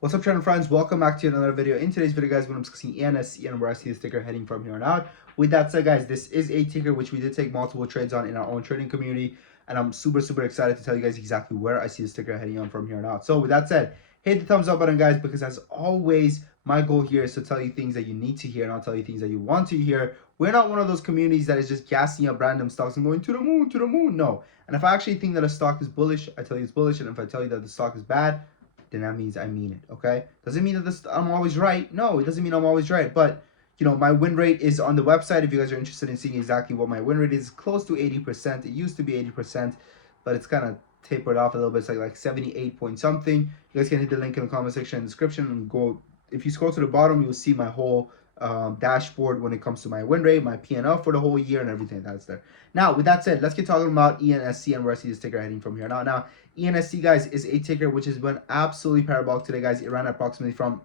What's up, channel friends? Welcome back to another video. In today's video, guys, I'm discussing Ensc and where I see the ticker heading from here on out. With that said, guys, this is a ticker which we did take multiple trades on in our own trading community, and I'm super excited to tell you guys exactly where I see this ticker heading on from here on out. So with that said, hit the thumbs up button, guys, because as always, my goal here is to tell you things that you need to hear, and I'll tell you things that you want to hear. We're not one of those communities that is just gassing up random stocks and going to the moon. No. And if I actually think that a stock is bullish, I tell you it's bullish, and if I tell you that the stock is bad, then that means I mean it, okay? Doesn't mean that I'm always right. No, it doesn't mean I'm always right. But, you know, my win rate is on the website. If you guys are interested in seeing exactly what my win rate is, close to 80%. It used to be 80%, but it's kind of tapered off a little bit. It's like 78 point something. You guys can hit the link in the comment section and description and go. If you scroll to the bottom, you'll see my whole dashboard when it comes to my win rate, my P&L for the whole year, and everything that's there. Now, with that said, let's get talking about Ensc and where I see this ticker heading from here. Now, Ensc, guys, is a ticker which has been absolutely parabolic today, guys. It ran approximately from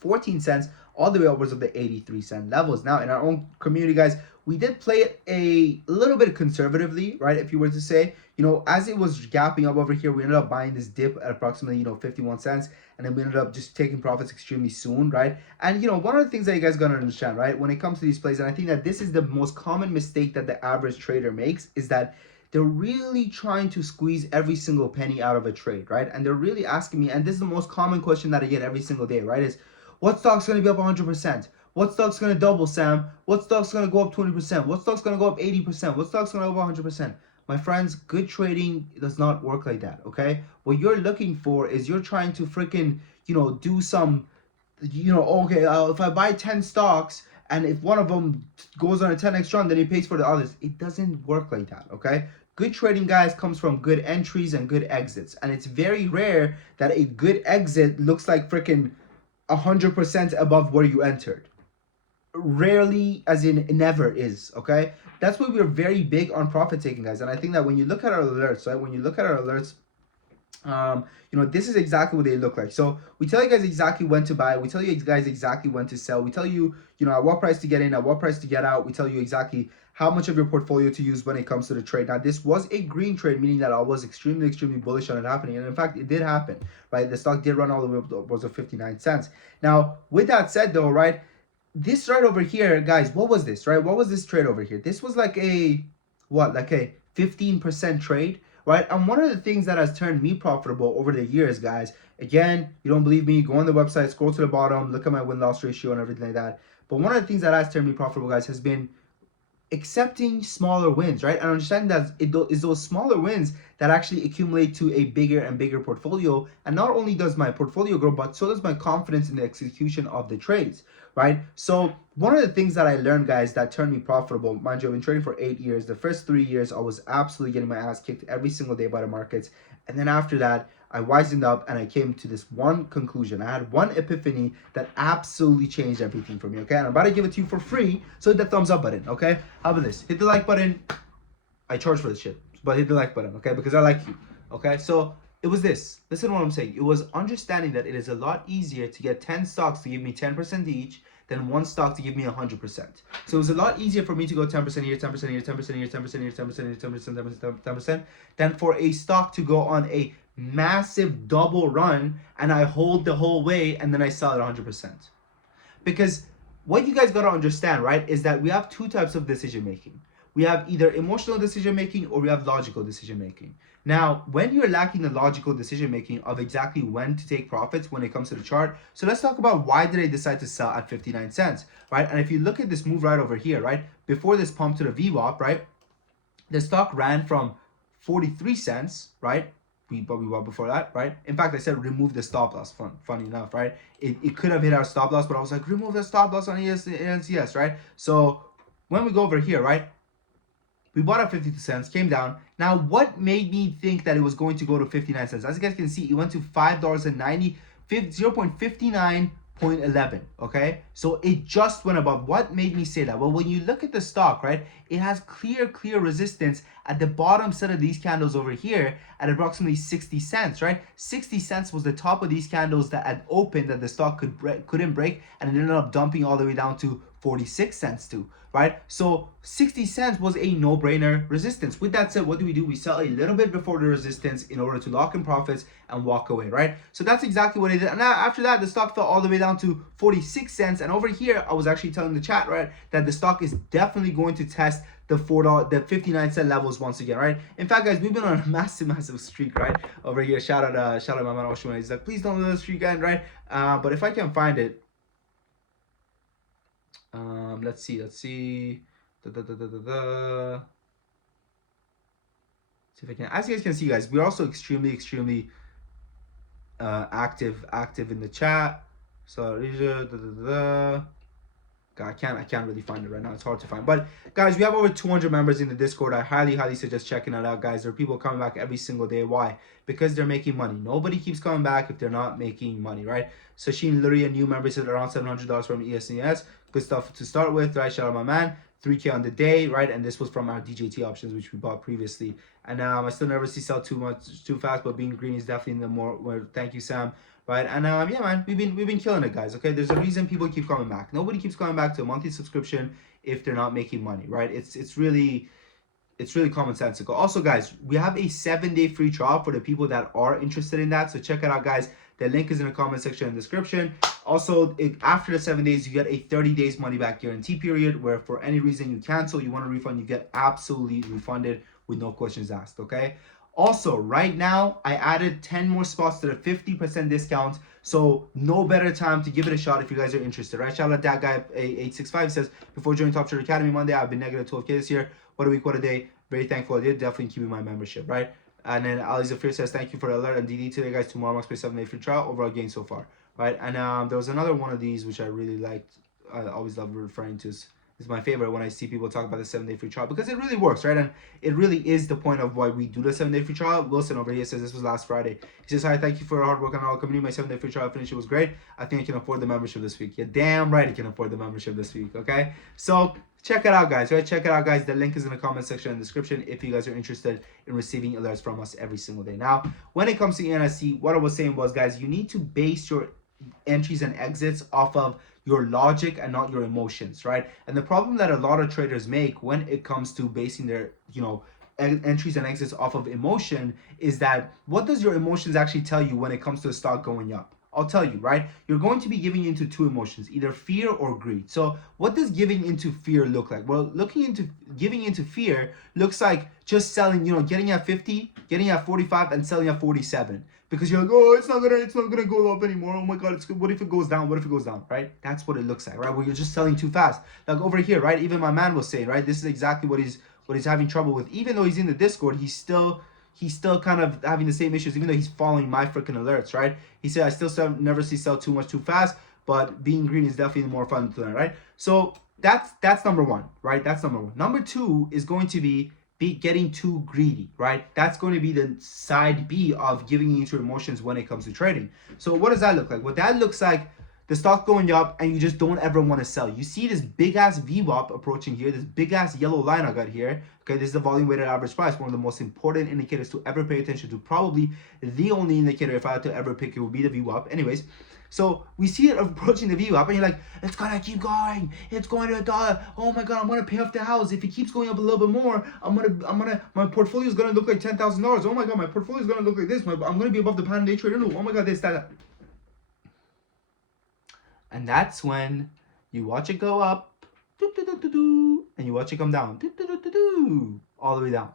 14 cents all the way upwards of the 83-cent levels. Now, in our own community, guys, we did play it a little bit conservatively, right? If you were to say, you know, as it was gapping up over here, we ended up buying this dip at approximately, 51 cents. And then we ended up just taking profits extremely soon, right? And, one of the things that you guys got to understand, right, when it comes to these plays, and I think that this is the most common mistake that the average trader makes, is that they're really trying to squeeze every single penny out of a trade, right? And they're really asking me, and this is the most common question that I get every single day, right, is what stock's going to be up 100%? What stock's going to double, Sam? What stock's going to go up 20%? What stock's going to go up 80%? What stock's going to go up 100%? My friends, good trading does not work like that, okay? What you're looking for is you're trying to freaking, do some, okay, if I buy 10 stocks and if one of them goes on a 10x run, then he pays for the others. It doesn't work like that, okay? Good trading, guys, comes from good entries and good exits. And it's very rare that a good exit looks like freaking 100% above where you entered. Rarely, as in never, is, okay? That's why we're very big on profit taking, guys. And I think that when you look at our alerts, right, when you look at our alerts, this is exactly what they look like. So we tell you guys exactly when to buy. We tell you guys exactly when to sell. We tell you, at what price to get in, at what price to get out. We tell you exactly how much of your portfolio to use when it comes to the trade. Now, this was a green trade, meaning that I was extremely bullish on it happening. And in fact, it did happen, right? The stock did run all the way up upwards of 59 cents. Now, with that said, though, right, this right over here, guys, what was this, right? What was this trade over here? This was like a 15% trade, right? And one of the things that has turned me profitable over the years, guys, again, you don't believe me, go on the website, scroll to the bottom, look at my win-loss ratio and everything like that. But one of the things that has turned me profitable, guys, has been accepting smaller wins, right? And understanding that it is those smaller wins that actually accumulate to a bigger and bigger portfolio. And not only does my portfolio grow, but so does my confidence in the execution of the trades, right? So one of the things that I learned, guys, that turned me profitable, mind you, I've been trading for 8 years. The first 3 years, I was absolutely getting my ass kicked every single day by the markets. And then after that, I wisened up and I came to this one conclusion. I had one epiphany that absolutely changed everything for me, okay? And I'm about to give it to you for free, so hit the thumbs up button, okay? How about this? Hit the like button. I charge for this shit, but hit the like button, okay? Because I like you, okay? So it was this. Listen to what I'm saying. It was understanding that it is a lot easier to get 10 stocks to give me 10% each than one stock to give me 100%. So it was a lot easier for me to go 10% here, 10% here, 10% here, 10% here, 10% here, 10%, 10%, than for a stock to go on a massive double run and I hold the whole way and then I sell it 100%. Because what you guys got to understand, right, is that we have two types of decision making. We have either emotional decision making or we have logical decision making. Now, when you're lacking the logical decision making of exactly when to take profits when it comes to the chart, so let's talk about why did I decide to sell at 59 cents, right? And if you look at this move right over here, right, before this pump to the VWAP, right, the stock ran from 43 cents, right? We bought before that, right? In fact, I said remove the stop loss. Funny enough, right? It could have hit our stop loss, but I was like, remove the stop loss on NCS, right? So when we go over here, right, we bought at 52 cents, came down. Now, what made me think that it was going to go to 59 cents? As you guys can see, it went to $5.90, 0.59.11, okay? So it just went above. What made me say that? Well, when you look at the stock, right, it has clear resistance at the bottom set of these candles over here at approximately 60 cents, right? 60 cents was the top of these candles that had opened that the stock couldn't break, and it ended up dumping all the way down to 46 cents to, right? So 60 cents was a no-brainer resistance. With that said, what do? We sell a little bit before the resistance in order to lock in profits and walk away, right? So that's exactly what I did. And after that, the stock fell all the way down to 46 cents. And over here, I was actually telling the chat, right, that the stock is definitely going to test the $4, the 59-cent levels once again, right? In fact, guys, we've been on a massive streak, right? Over here, shout out my man Oshman. He's like, please don't let the streak end, right? But if I can find it, let's see. See if I can. As you guys can see, guys, we're also extremely active in the chat. So I can't really find it right now. It's hard to find. But guys, we have over 200 members in the Discord. I highly suggest checking it out, guys. There are people coming back every single day. Why? Because they're making money. Nobody keeps coming back if they're not making money, right? Sasheen, literally a new member, said around $700 from ESNS. Good stuff to start with, right? Shout out my man. 3K on the day, right? And this was from our DJT options, which we bought previously. And I still never see sell too fast, but being green is definitely the more. Thank you, Sam. Right, and yeah, man, we've been killing it, guys. Okay, there's a reason people keep coming back. Nobody keeps coming back to a monthly subscription if they're not making money, right? It's really commonsensical. Also, guys, we have a 7-day free trial for the people that are interested in that. So check it out, guys. The link is in the comment section and description. Also, after the 7 days, you get a 30 days money back guarantee period, where for any reason you cancel, you want a refund, you get absolutely refunded with no questions asked. Okay. Also, right now, I added 10 more spots to the 50% discount. So no better time to give it a shot if you guys are interested, right? Shout out that guy 865 says, before joining Top Trader Academy Monday, I've been negative 12K this year. What a week, what a day. Very thankful I did. Definitely keeping my membership, right? And then Ali Zafir says, thank you for the alert. And DD today, guys, tomorrow must be 7-day free trial. Overall gain so far, right? And there was another one of these which I really liked. I always love referring to. Is my favorite when I see people talk about the 7-day free trial, because it really works, right? And it really is the point of why we do the 7-day free trial. Wilson over here says this was last Friday. He says, hi, thank you for your hard work on our community. My 7-day free trial finish, it was great. I think I can afford the membership this week. You're damn right you can afford the membership this week, okay? So check it out, guys, right? Check it out, guys. The link is in the comment section and description if you guys are interested in receiving alerts from us every single day. Now, when it comes to Ensc, what I was saying was, guys, you need to base your entries and exits off of your logic and not your emotions, right? And the problem that a lot of traders make when it comes to basing their, entries and exits off of emotion is that, what does your emotions actually tell you when it comes to a stock going up? I'll tell you, right? You're going to be giving into two emotions, either fear or greed. So what does giving into fear look like? Well, giving into fear looks like just selling, getting at 50, getting at 45 and selling at 47. Because you're like, oh, it's not gonna go up anymore. Oh my god, it's good. What if it goes down? What if it goes down? Right? That's what it looks like, right? Where you're just selling too fast. Like over here, right? Even my man was saying, right? This is exactly what he's having trouble with. Even though he's in the Discord, he's still kind of having the same issues, even though he's following my freaking alerts, right? He said, I still never see sell too much too fast, but being green is definitely more fun to learn, right? So that's number one, right? That's number one. Number two is going to be getting too greedy, right? That's going to be the side B of giving into emotions when it comes to trading. So what does that look like? What that looks like, the stock going up and you just don't ever want to sell. You see this big ass VWAP approaching here, this big ass yellow line I got here. Okay, this is the volume weighted average price, one of the most important indicators to ever pay attention to. Probably the only indicator, if I had to ever pick, it would be the VWAP. Anyways, so we see it approaching the VWAP and you're like, it's gonna keep going. It's going to $1. Oh my god, I'm gonna pay off the house. If it keeps going up a little bit more, my portfolio is gonna look like $10,000. Oh my god, my portfolio is gonna look like this. I'm gonna be above the pound day trader. Oh my god, this, that. And that's when you watch it go up, and you watch it come down, all the way down.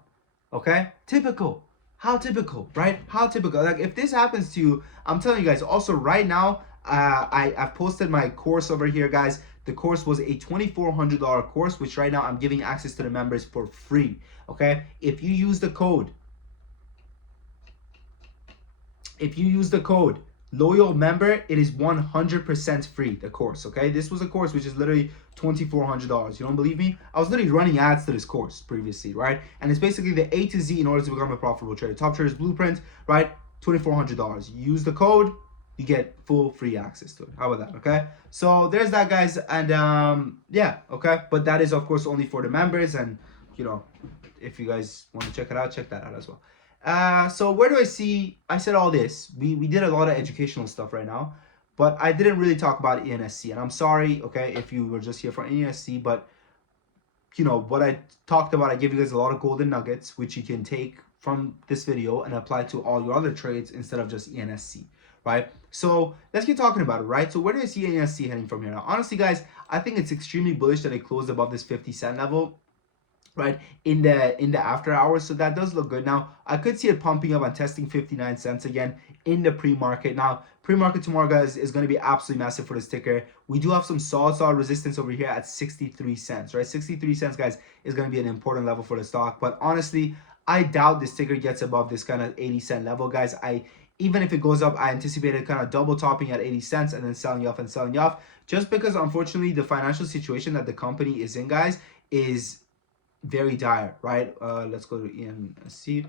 Okay? Typical. How typical, right? How typical. Like, if this happens to you, I'm telling you guys, also right now, I've posted my course over here, guys. The course was a $2,400 course, which right now I'm giving access to the members for free. Okay? If you use the code loyal member, it is 100% free, the course. Okay, this was a course which is literally $2,400. You don't believe me? I was literally running ads to this course previously, right? And it's basically the A to Z in order to become a profitable trader. Top Traders Blueprint, right? $2,400. You use the code, you get full free access to it. How about that? Okay, so there's that, guys. And yeah, okay, but that is of course only for the members. And if you guys want to check it out, check that out as well. So where do I see, I said all this, we did a lot of educational stuff right now, But I didn't really talk about Ensc, and I'm sorry, okay, if you were just here for Ensc, but you know what I talked about. I gave you guys a lot of golden nuggets which you can take from this video and apply to all your other trades instead of just Ensc, right? So let's get talking about it, right? So where do I see Ensc heading from here? Now, honestly, guys, I think it's extremely bullish that it closed above this 50 cent level, right, in the after hours. So that does look good. Now I could see it pumping up and testing 59 cents again in the pre-market. Now pre-market tomorrow, guys, is going to be absolutely massive for this ticker. We do have some solid resistance over here at 63 cents, right? 63 cents, guys, is going to be an important level for the stock. But honestly, I doubt this ticker gets above this kind of 80 cent level, guys. Even if it goes up, I anticipated kind of double topping at 80 cents and then selling off and selling off, just because unfortunately the financial situation that the company is in, guys, is very dire, right? Let's go to Ensc.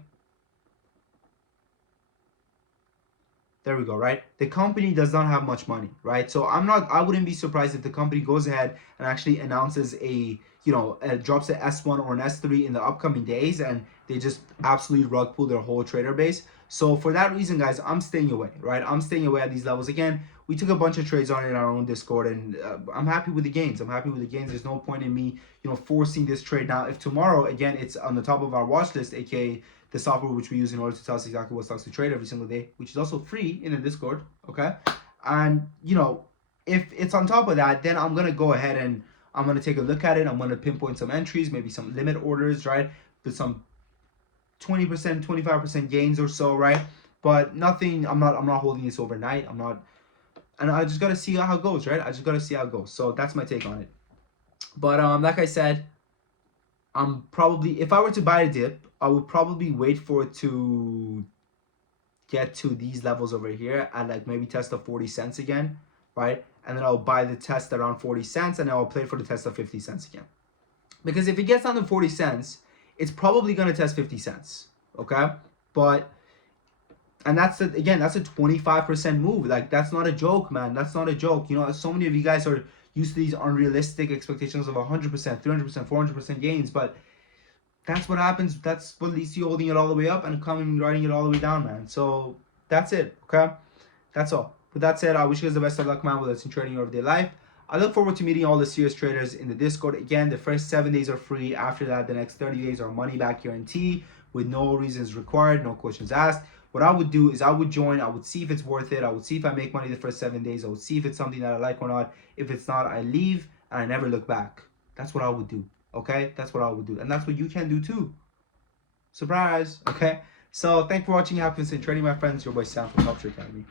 There we go, right? The company does not have much money, right? So I wouldn't be surprised if the company goes ahead and actually announces drops an S1 or an S3 in the upcoming days, and they just absolutely rug pull their whole trader base. So for that reason, guys, I'm staying away, right? I'm staying away at these levels. Again, we took a bunch of trades on it in our own Discord, and I'm happy with the gains. I'm happy with the gains. There's no point in me, forcing this trade. Now, if tomorrow, again, it's on the top of our watch list, aka the software which we use in order to tell us exactly what stocks to trade every single day, which is also free in the Discord, okay? And, if it's on top of that, then I'm going to go ahead and I'm going to take a look at it. I'm going to pinpoint some entries, maybe some limit orders, right? With some 20%, 25% gains or so, right? But nothing, I'm not holding this overnight. And I just got to see how it goes, right? I just got to see how it goes. So that's my take on it. But like I said, I'm probably, if I were to buy a dip, I would probably wait for it to get to these levels over here and like maybe test the 40 cents again, right? And then I'll buy the test around 40 cents and I'll play for the test of 50 cents again. Because if it gets down to 40 cents, it's probably going to test 50 cents, okay? And that's again, that's a 25% move. Like, that's not a joke, man. That's not a joke. So many of you guys are used to these unrealistic expectations of 100%, 300%, 400% gains, but that's what happens. That's what leads to you holding it all the way up and coming riding it all the way down, man. So that's it, okay? That's all. With that said, I wish you guys the best of luck, man, whether it's in trading or everyday life. I look forward to meeting all the serious traders in the Discord. Again, the first 7 days are free. After that, the next 30 days are money back guarantee with no reasons required, no questions asked. What I would do is I would join. I would see if it's worth it. I would see if I make money the first 7 days. I would see if it's something that I like or not. If it's not, I leave and I never look back. That's what I would do. Okay, that's what I would do, and that's what you can do too. Surprise. Okay, so thanks for watching. Happy to trading, my friends. Your boy Sam from Top Trade Academy.